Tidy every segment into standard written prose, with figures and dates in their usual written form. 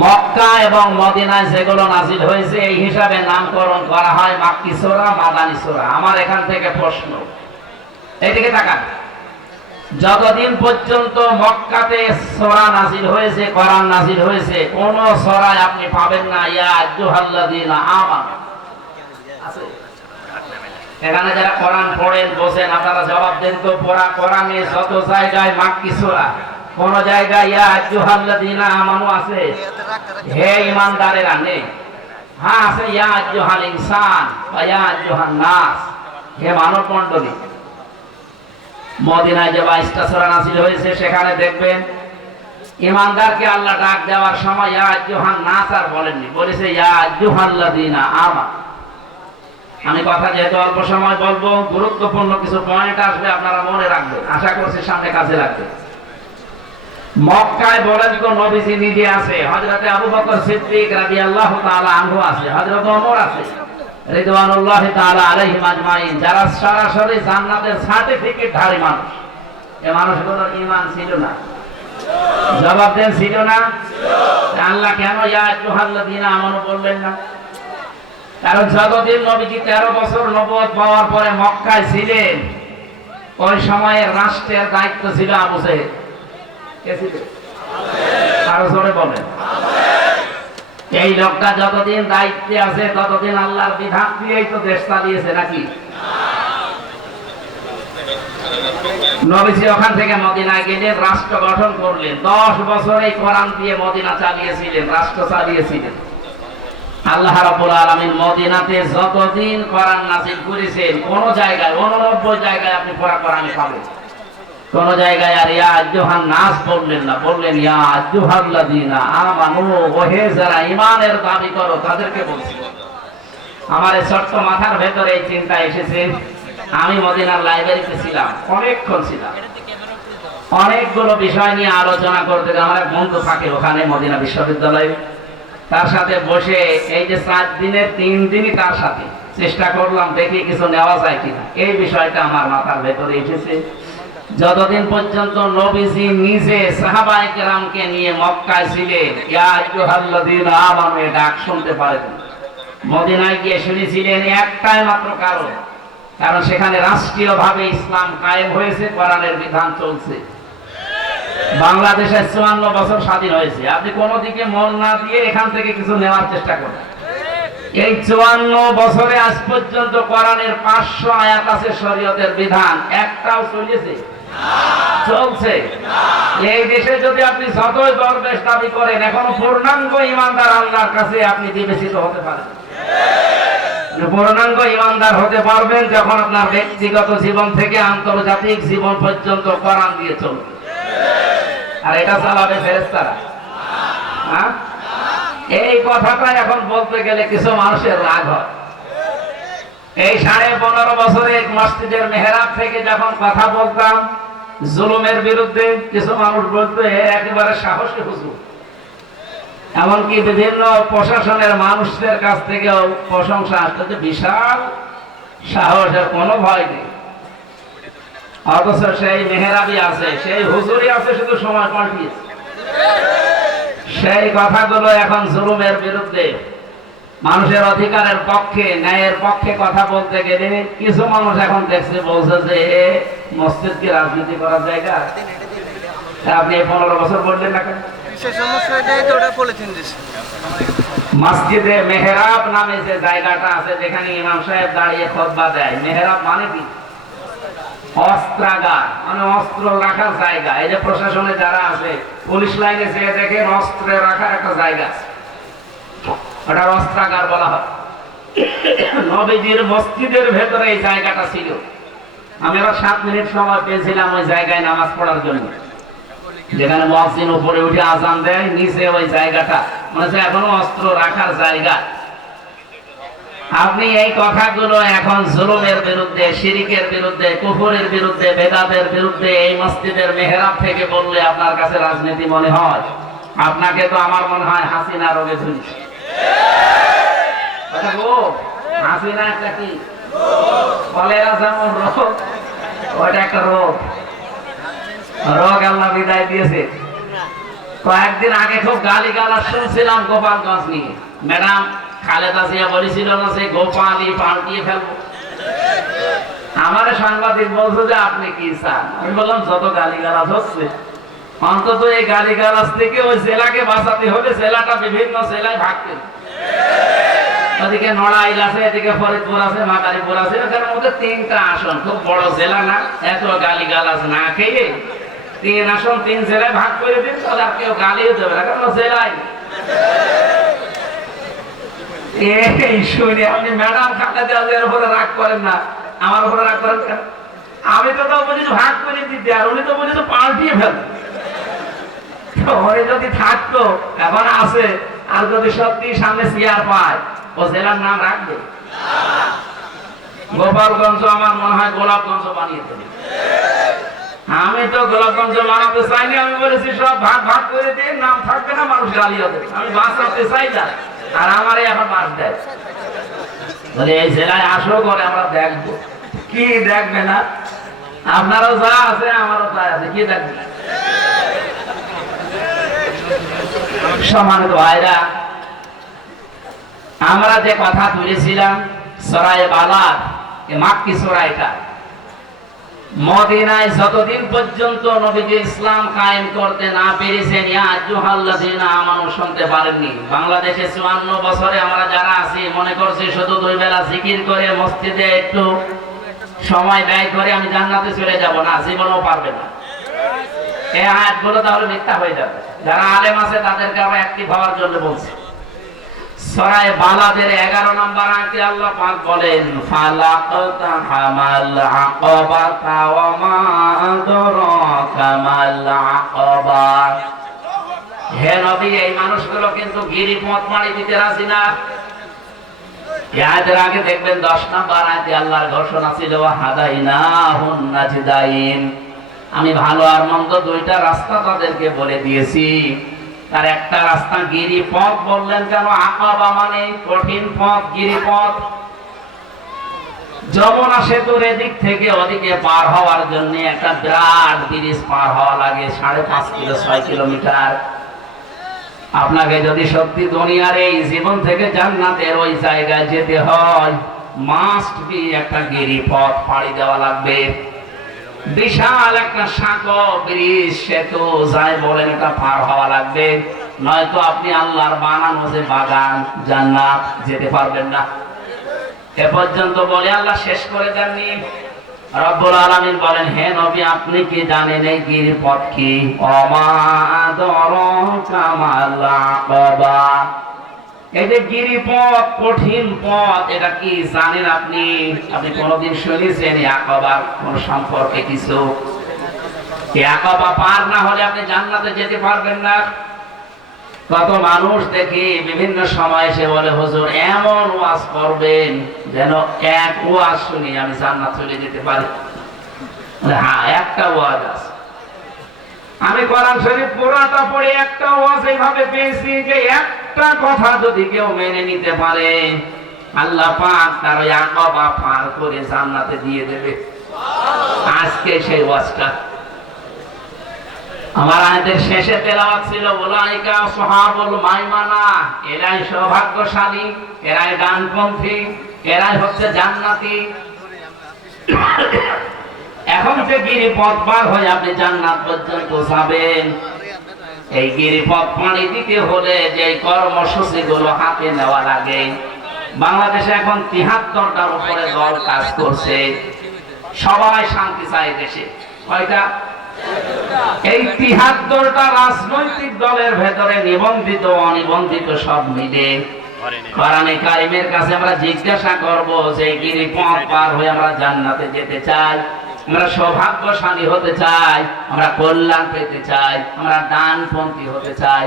মক্কা এবং মদিনায় যেগুলো নাজিল হয়েছে এই হিসাবে নামকরণ করা হয় মাক্কি সূরা, মাদানী সূরা। আমার এখান থেকে প্রশ্ন, এইদিকে তাকান। যতদিন পর্যন্ত মক্কাতে সূরা নাজিল হয়েছে, কোরআন নাজিল হয়েছে, কোন সূরায় আপনি পাবেন না ইয়া আইয়ুহাল্লাযীনা আমানু। আছে? এখানে যারা কোরআন পড়েন বসেন, আপনারা জবাব দেন তো। কোরআনে যত জায়গায় মাক্কি সূরা, কোন জায়গায় ইয়া আইয়ুহাল্লাযীনা আমানু আছে? হে ঈমানদারেরা নেই। হ্যাঁ আছে ইয়া আইয়ুহাল ইনসান ওয়া ইয়া আইয়ুহান নাস, হে মানব মণ্ডলী। মদিনায় যে 22টা সূরা নাযিল হয়েছে সেখানে দেখবেন ঈমানদারকে আল্লাহ ডাক দেওয়ার সময় ইয়া আইয়ুহান নাস আর বলেননি, বলেছে ইয়া আইয়ুহাল্লাযীনা আমানু। আমি কথা যেহেতু অল্প সময় বলবো, গুরুত্বপূর্ণ কিছু পয়েন্ট আসবে, আপনারা মনে রাখবেন, আশা করছি সামনে কাজে লাগবে। মক্কায় বলেন তো নবীজি নিজে আছে, হযরতে আবু বকর সিদ্দিক রাদিয়াল্লাহু তাআলা আনহু আছে, হযরত ওমর আছে রিদওয়ানুল্লাহি তাআলা আলাইহিম আজমাইন, যারা সরাসরি জান্নাতের সার্টিফিকেট ধারী মানুষ। এই মানুষগুলোর ঈমান ছিল না? জবাব দেন, ছিল না? আল্লাহ কেন ইয়া আইয়ুহাল্লাযীনা আমানু বললেন না? কারণ যতদিন নবীজি 13 বছর নবুয়ত পাওয়ার পরে মক্কায় ছিলেন, ওই সময়ের রাষ্ট্রের দায়িত্ব ছিল আবু জেহেল। কে ছিল? আরো জোরে বলেন। এই লোকটা যতদিন দায়িত্বে আছে ততদিন আল্লাহর বিধান দিয়েই তো দেশ চালিয়েছে, নাকি? নবীজি ওখান থেকে মদিনায় গেলেন, রাষ্ট্র গঠন করলেন। 10 বছর এই কোরআন দিয়ে মদিনা চালিয়েছিলেন, রাষ্ট্র চালিয়েছিলেন। আল্লাহ রাব্বুল আলামিন মদিনাতে যতদিন কোরআন নাযিল করেছেন, কোন জায়গায় 89 জায়গায় আপনি পুরা কোরআন পাবেন। কোন জায়গায় আর ইয়া আইয়ুহান নাস বললেন না, বললেন ইয়া আইয়ুহাল্লাযীনা আমানু, ওহে যারা ঈমানের দাবি করো তাদেরকে বলছি। আমার এই ছোট্ট মাথার ভেতরে এই চিন্তা এসেছে। আমি মদিনার লাইব্রেরিতে ছিলাম, অনেকক্ষণ ছিলাম, অনেকগুলো বিষয় নিয়ে আলোচনা করতে। আমার এক বন্ধু থাকে ওখানে মদিনা বিশ্ববিদ্যালয়ে, তার সাথে বসে এই যে 4 দিনের 3 দিনই তার সাথে চেষ্টা করলাম, দেখি কিছু নেওয়া যায় কিনা। এই বিষয়টা আমার মাথার ভেতরে এসেছে। যতদিন পর্যন্ত নবীজি নিজে সাহাবায়ে কেরামকে নিয়ে মক্কায় ছিলেন, ইয়া আইয়ুহাল্লাযীনা আমানু এর ডাক শুনতে পারেন। মদিনায় গিয়ে শুনেছিলেন একটাই মাত্র কারণ সেখানে রাষ্ট্রীয়ভাবে ইসলাম কায়েম হয়েছে, কোরআনের বিধান চলছে। বাংলাদেশে 54 বছর স্বাধীন হয়েছে, আপনি কোনো দিকে মন না দিয়ে এখান থেকে কিছু নেওয়ার চেষ্টা করেন। এই 54 বছরে আজ পর্যন্ত কোরআনের 500 আয়াত আছে শরীয়তের বিধান, একটাও চলেছে? চলছে? এই দেশে যদি আপনি যতই দরবেশ দাবি করেন, এখনো পূর্ণাঙ্গ ঈমানদার আল্লাহর কাছে আপনি বিবেচিত হতে পারেন। পূর্ণাঙ্গ ঈমানদার হতে পারবেন যখন আপনার ব্যক্তিগত জীবন থেকে আন্তর্জাতিক জীবন পর্যন্ত কোরআন দিয়ে চলবে। আর এটা চালাবে ফেরেশতারা? হ্যাঁ, এই কথাটা এখন বলতে গেলে কিছু মানুষের রাগ হয়। এই 15.5 বছরে মসজিদের মেহরাব থেকে যখন কথা বলতাম জুলুমের বিরুদ্ধে, কিছু মানুষ বলতো একেবারে সাহসী হুজুর। এমনকি বিভিন্ন প্রশাসনের মানুষদের কাছ থেকেও প্রশংসা আসতো যে বিশাল সাহসের কোনো ভয় নেই। অথচ সেই মেহরাবই আছে, সেই হুজুরই আছে, শুধু সময় পাল্টিয়েছে। সেই কথাগুলো এখন জুলুমের বিরুদ্ধে, মানুষের অধিকারের পক্ষে, ন্যায়ের পক্ষে কথা বলতে গেলে কিছু মানুষ এখন দেখছে, বলছে যে মসজিদ কি রাজনীতি করার জায়গা? আপনি 15 বছর বললেন না কেন? মসজিদে মেহরাব নামে যে জায়গাটা আছে, যেখানে ইমাম সাহেব দাঁড়িয়ে খুতবা দেয়, মেহরাব মানে কি? অস্ত্রাগার, মানে অস্ত্র রাখার জায়গা। এই যে প্রশাসনে যারা আছে, পুলিশ লাইনে যে দেখেন অস্ত্র রাখার একটা জায়গা, ওটা অস্ত্রাগার বলা হয়। নবীজির মসজিদের ভেতরে এই জায়গাটা ছিল। আমি আবার 7 মিনিট সময় পেয়েছিলাম ওই জায়গায় নামাজ পড়ার জন্য, যেখানে মুয়াজ্জিন উপরে উঠে আযান দেয়, নিচে ওই জায়গাটা মানে এখনো অস্ত্র রাখার জায়গা। আপনি এই কথাগুলো এখন জুলুমের বিরুদ্ধে, শিরকের বিরুদ্ধে, কুফরের বিরুদ্ধে, বেদাতের বিরুদ্ধে এই মসজিদের মেহরাব থেকে বললে আপনার কাছে রাজনীতি মনে হয়? আপনাকে তো আমার মনে হয় হাসিনা রোগে ধরেছে। হাসিনা একটা কি কলেরা যেমন রোগ, ওইটা একটা রোগ। আল্লাহ বিদায় দিয়েছে। কয়েকদিন আগে খুব গালিগালাজ শুনছিলাম গোপালগঞ্জ নিয়ে। ম্যাডাম খালেদা জিয়া বলেছিল না যে গোপালই পাল্টিয়ে ফেলবো। আমার সাংবাদিক বলছে যে আপনি কি চান? আমি বললাম যত গালিগালাজ হচ্ছে অন্তত এই গালিগালাজ থেকে ওই জেলাকে বাঁচাতে হলে জেলাটা বিভিন্ন জেলায় ভাগ করে, ওদিকে নড়াইল আছে, এদিকে ফরিদপুর আছে, মাদারীপুর আছে, এখানের মধ্যে 3টা আসন, খুব বড় জেলা না, এত গালিগালাজ না খেয়ে 3 আসন 3 জেলায় ভাগ করে দিন, তাহলে আর কেউ গালিও দেবে না, কারণ জেলায়। এই শুনে আপনি ম্যাডাম খালেদা জিয়ার উপরে রাগ করেন না, আমার উপরে রাগ করেন কেন? আমি তো বলি ভাগ করে দিতে, আর উনি তো বলি পাল্টিয়ে ফেলতে। উনি যদি থাকতো, এখন আছে, আর যদি সত্যি সামনে চেয়ার পায়, ও জেলার নাম রাখবে? গোপালগঞ্জ আমার মনে হয় গোলাপগঞ্জ বানিয়ে দেবে। আমি তো গোলাপগঞ্জ বানাতে চাইনি, আমি বলেছি সব ভাগ ভাগ করে দিয়ে নাম থাকবে না, মানুষ গালিও দেবে। আমি বাঁচাতে চাই না, আর আমারই এখন বাস দেয় বলে এই জেলায় আসো করে আমরা দেখবো। কি দেখবে না? আপনারও যা আছে আমারও তাই আছে, কি দেখবে? সম্মানিত ভাইরা, আমরা যে কথা তুলেছিলাম সরায়ে বালাদ, মাক্কি সূরা, এটা মদিনায় যতদিন পর্যন্ত নবীজি ইসলাম কায়েম করতে না পেরেছেন, ইয়া আইয়ুহাল্লাযীনা আমানু শুনতে পারেননি। বাংলাদেশে 54 বছরে আমরা যারা আছি মনে করছি শুধু 2 বেলা জিকির করে মসজিদে একটু সময় ব্যয় করে আমি জান্নাতে চলে যাব, না, জীবনও পারবে না। এই আয়াতগুলো তাহলে মিথ্যা হয়ে যাবে। যারা আলেম আছে তাদেরকে আমরা অ্যাক্টিভ হওয়ার জন্য বলছি। সূরা বালাদের 11 নম্বর আয়াতে আল্লাহ পাক বলেন, ফালাকাতা হামাল আকাবাতা ওয়া মা আদরাকা মাল আকাবা। হে নবী, এই মানুষগুলো কিন্তু গিরিপথ পাড়ি দিতে রাজি না। এর আগে দেখবেন 10 নম্বর আয়াতে আল্লাহর ঘোষণা ছিল, হাদাইনাহুন নাজদাইন, আমি ভালো আর মন্দ 2টা রাস্তা তাদেরকে বলে দিয়েছি। তার একটা রাস্তা গিরিপথ বললেন কেন? আকাবা মানে কঠিন পথ, গিরিপথ। যমুনা সেতুর এদিক থেকে ওদিকে পার হওয়ার জন্য একটা বিরাট ব্রিজ পার হওয়া লাগে, 5.5 কিলো 6 কিলোমিটার। আপনাকে যদি সত্যি দুনিয়ার এই জীবন থেকে জান্নাতের ওই জায়গায় যেতে হয়, মাস্ট বি একটা গিরিপথ পাড়ি দেওয়া লাগবে। বিশাল একটা সাঁকো ব্রিজ, সেতু যাই বলেন, এটা পার হওয়া লাগবে, নয়তো আপনি আল্লাহর বানানো যে বাগান জান্নাত যেতে পারবেন না। এ পর্যন্ত বলে আল্লাহ শেষ করে দেননি। রব্বুল আলামিন বলেন, হে নবী, আপনি কি জানেন এই গিরিপথ কি? ওমা আদরাকা মাল আকাবা, এই যে গিরিপথ, কঠিন পথ, এটা কি জানেন আপনি? আপনি কোনদিন শুনেছেন আকাবার কোন সম্পর্কে কিছু? আকাবা পার না হলে আপনি জান্নাতে যেতে পারবেন না। কত মানুষ দেখি বিভিন্ন সময় এসে বলে, হুজুর এমন ওয়াজ করবেন যেন এক ওয়াজ শুনি আমি জান্নাত চলে যেতে পারি। হ্যাঁ, একটা ওয়াজ আছে। আমি কোরআন শরীফ পুরাটা পড়ে একটা ওয়াজ এইভাবে পেয়েছি যে একটা কথা যদি কেউ মেনে নিতে পারে, আল্লাহ পাক তার ওই আকাবা পার করে জান্নাতে দিয়ে দেবে। আজকে সেই ওয়াজটা আমার আয়াতের শেষে তেলাওয়াত ছিল, উলাইকা আসহাবুল মাইমানা, এরাই সৌভাগ্যশালী, এরাই ডানপন্থী, এরাই হচ্ছে জান্নাতি। এখন যে গিরিপথ পার হয়ে আপনি জান্নাত পর্যন্ত যাবেন, এই গিরিপথ পাড়ি দিতে হলে যে কর্মসূচিগুলো হাতে নেওয়া লাগে, বাংলাদেশে এখন 73টার উপরে দল কাজ করছে। সবাই শান্তি চায় দেশে। কয়টা? এই 73টা রাজনৈতিক দলের ভেতরে নিবন্ধিত অনিবন্ধিত সব মিলে কোরআনে কারিমের কাছে আমরা জিজ্ঞাসা করব যে গিরিপথ পার হয়ে আমরা জান্নাতে যেতে চাই, আমরা সৌভাগ্যশালী হতে চাই, আমরা কল্যাণ পেতে চাই, আমরা ডানপন্থী হতে চাই।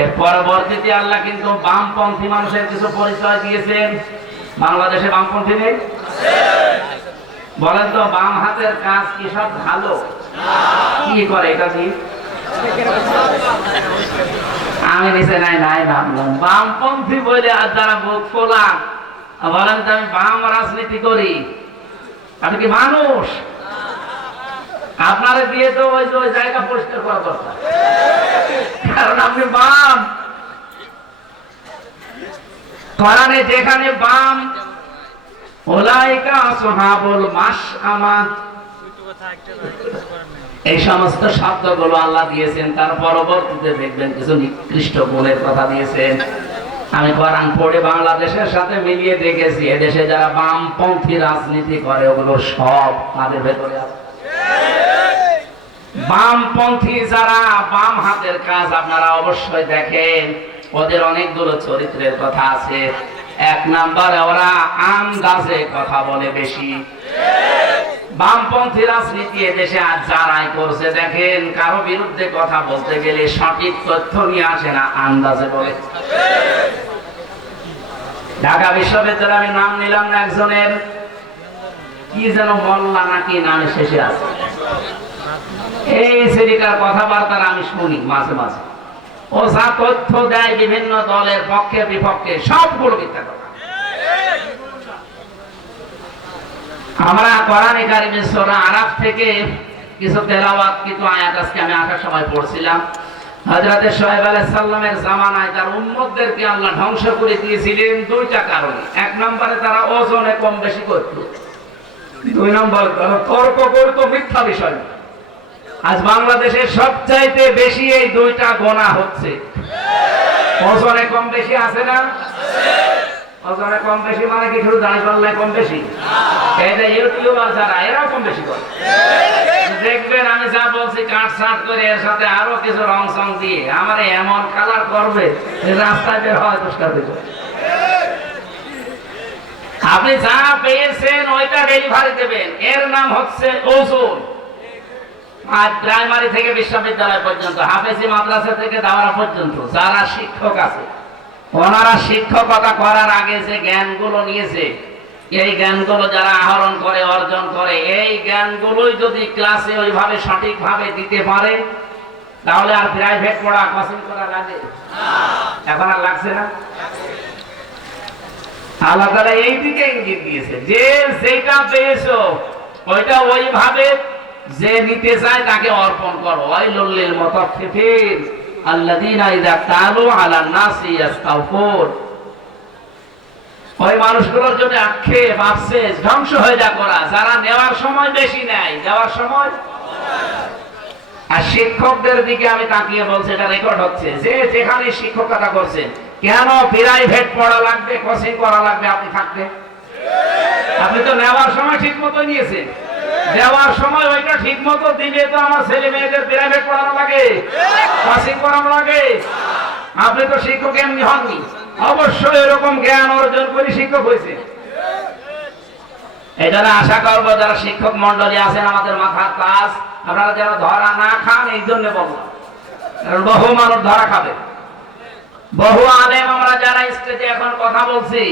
এর পরবর্তীতে আল্লাহ কিন্তু বামপন্থী মানুষের কিছু পরিচয় দিয়েছেন। বাংলাদেশে বামপন্থী নেই? বলেন তো, বাম হাতের কাজ কি সব ভালো? কি করে এটা? কি আমি নিচে নাই ভাবলাম বামপন্থী বলে, আর যারা বুক ফোলা বলেন তো আমি বাম রাজনীতি করি, আপনি কি মানুষ? আপনারা দিয়ে তো ওই যে ওই জায়গা পরিষ্কার করা দরকার, কারণ আপনি বাম। কোরআনে যেখানে বাম উলাইকা আসহাবুল মাশআমা এই সমস্ত শব্দগুলো আল্লাহ দিয়েছেন, তার পরবর্তীতে দেখবেন কিছু নিকৃষ্ট গুণের কথা দিয়েছেন। আমি কোরআন পড়ে বাংলাদেশের সাথে মিলিয়ে দেখেছি, এদেশে যারা বামপন্থী রাজনীতি করে ওগুলো সব তাদের ভেতরে আছে। বামপন্থী যারা বাম হাতের কাজ আপনারা অবশ্যই দেখেন, ওদের অনেকগুলো চরিত্রের কথা আছে। এক নাম্বারে ওরা আন্দাজে কথা বলে বেশি। বামপন্থী রাজনীতি এদেশে আজ যারাই করছে দেখেন, কারো বিরুদ্ধে কথা বলতে গেলে সঠিক তথ্য নিয়ে আসে না, আন্দাজে বলে। ঢাকা বিশ্ববিদ্যালয়ে আমি নাম নিলাম না একজনের, কি যেন মোল্লা নাকি নামে শেষে আছে, এই সেদিকার কথাবার্তা আমি শুনি মাঝে মাঝে। ও যা তথ্য দেয় বিভিন্ন দলের পক্ষে বিপক্ষে, সবগুলো মিথ্যা কথা। আমরা কোরআনে কারিমে সূরা আরাফ থেকে কিছু তেলাওয়াত, কিছু আয়াত আজকে আমি আসার সময় পড়ছিলাম। হযরত শুআয়ব আলাইহিস সালামের জামানায় তার উম্মতদেরকে আল্লাহ ধ্বংস করে দিয়েছিলেন দুইটা কারণে। এক নম্বরে তারা ওজনে কম বেশি করত, দুই নম্বরে তারা তর্ক করত মিথ্যা বিষয়। আজ বাংলাদেশের সবচাইতে বেশি এই দুইটা গোনা হচ্ছে। ওজনে কম বেশি আছে না? ওজনে কম বেশি মানে কি শুধু দাঁড়িয়ে পাল্লায় কম বেশি? এই যে ইউটিউবার যারা, এরাও কম বেশি করে। দেখবেন আমি যা বলছি কাট ছাট করে এর সাথে আরো কিছু রং সং দিয়ে আমার এমন কালার করবে রাস্তায় বের হয় পুরস্কার দিবে। আপনি যা পেয়েছেন ওইটা ডেলিভারি দেবেন, এর নাম হচ্ছে ওজন। আর প্রাইমারি থেকে বিশ্ববিদ্যালয় পর্যন্ত, হাফেজি মাদ্রাসা থেকে দাওরা পর্যন্ত যারা শিক্ষক আছে, ওনারা শিক্ষকতা করার আগে যে জ্ঞানগুলো নিয়েছে, এই জ্ঞানগুলো যারা আহরণ করে অর্জন করে, এই জ্ঞানগুলোই যদি ক্লাসে ওইভাবে সঠিকভাবে দিতে পারে, তাহলে আর প্রাইভেট পড়া কোচিং করা লাগে? এখন আর লাগছে না। আল্লাহ তাআলা এই দিকে ইঙ্গিত দিয়েছে যে যেটা পেয়েছো ওইটা ওইভাবে যে নিতে চায় তাকে অর্পণ করো। ওয়াইলুল লিল মুতাফফিফিন আল্লাযীনা ইযা তালু আলান নাসি ইস্তাওফুন। ওই মানুষগুলোর জন্য আক্ষেপ আফসোস ধ্বংস হয়ে যা করা, যারা নেওয়ার সময় বেশি নেয়, দেওয়ার সময়। আর শিক্ষকদের দিকে আমি তাকিয়ে বলছি, এটা রেকর্ড হচ্ছে, যে যেখানে শিক্ষকতা করছেন, কেন প্রাইভেট পড়া লাগবে, কোচিং করা লাগবে আপনি থাকতে? আপনি তো নেওয়ার সময় ঠিক মতো নিয়েছেন, দেওয়ার সময় ওইটা ঠিক মতো দিলে তো আমার ছেলে মেয়েদের প্রাইভেট পড়ানো লাগে, কোচিং করানো লাগে। আপনি তো শিক্ষক এমনি হননি, অবশ্যই এরকম জ্ঞান অর্জন করে শিক্ষক হয়েছে। এই জন্য আশা করবো যারা শিক্ষক মন্ডলী আছেন, আমাদের মাথার তাজ, আপনারা যারা ধরা না খান, এই জন্য বললাম, কারণ বহু মানুষ ধরা খাবে। বহু আলেম আমরা যারা স্টেজে এখন কথা বলছি,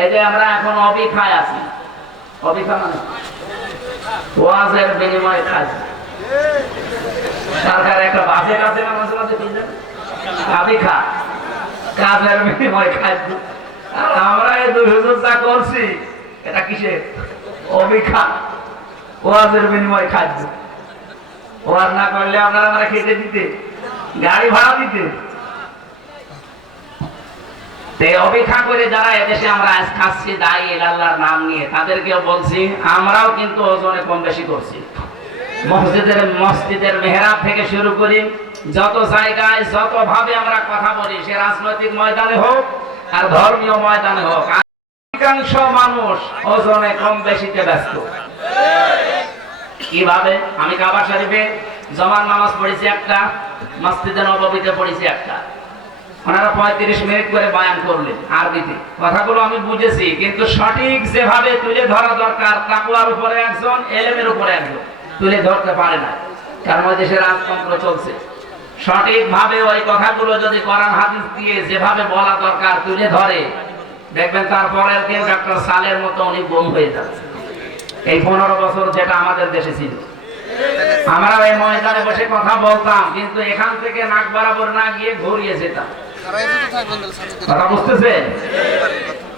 এই যে আমরা এখন অবিখায় আছি। অবিখা মানে ওয়াজের বিনিময়ে খাচ্ছি। সরকার একটা বাজেট আছে না মাঝে মাঝে, অবিখা কাজের বিনিময়ে খাচ্ছি। আর আমরা এই দুই হুজুর যা করছি, এটা কিসে? অবিখা, ওয়াজের বিনিময়ে খাচ্ছি। ওয়াজ না করলে আপনারা আমরা খেতে দিতে, গাড়ি ভাড়া দিতে। অপেক্ষা করে যারা এদেশে আমরা আজ খাচ্ছি দায়ী আল্লাহর নাম নিয়ে, তাদেরকেও বলছি আমরাও কিন্তু ওজনে কম বেশি করছি। মসজিদের মেহরাব থেকে শুরু করি, যত জায়গায় যত ভাবে আমরা কথা বলি, সে রাজনৈতিক ময়দানে হোক আর ধর্মীয় ময়দানে হোক, অধিকাংশ মানুষ ওজনে কম বেশিতে ব্যস্ত। কিভাবে? আমি কাবা শরীফে জমার নামাজ পড়েছি একটা, মসজিদে নববীতে পড়েছি একটা। ওনারা 35 মিনিট করে বয়ান করলেন আরবিতে, কথাগুলো আমি বুঝেছি, কিন্তু সঠিক যেভাবে তুলে ধরা দরকার, তাকওয়ার উপরে একজন, ইলমের উপরে একজন তুলে ধরতে পারে না, কারণ ওই দেশে রাজতন্ত্র চলছে। সঠিকভাবে ওই কথাগুলো যদি কোরআন হাদিস দিয়ে যেভাবে বলা দরকার তুলে ধরে, দেখবেন তারপরের দিন ডক্টর সালের মতো উনি গুম হয়ে যাচ্ছে। এই 15 বছর যেটা আমাদের দেশে ছিল, আমরা ওই ময়দানে বসে কথা বলতাম, কিন্তু এখান থেকে নাক বরাবর না গিয়ে ঘুরিয়ে যেতাম। কথা বুঝতেছেন?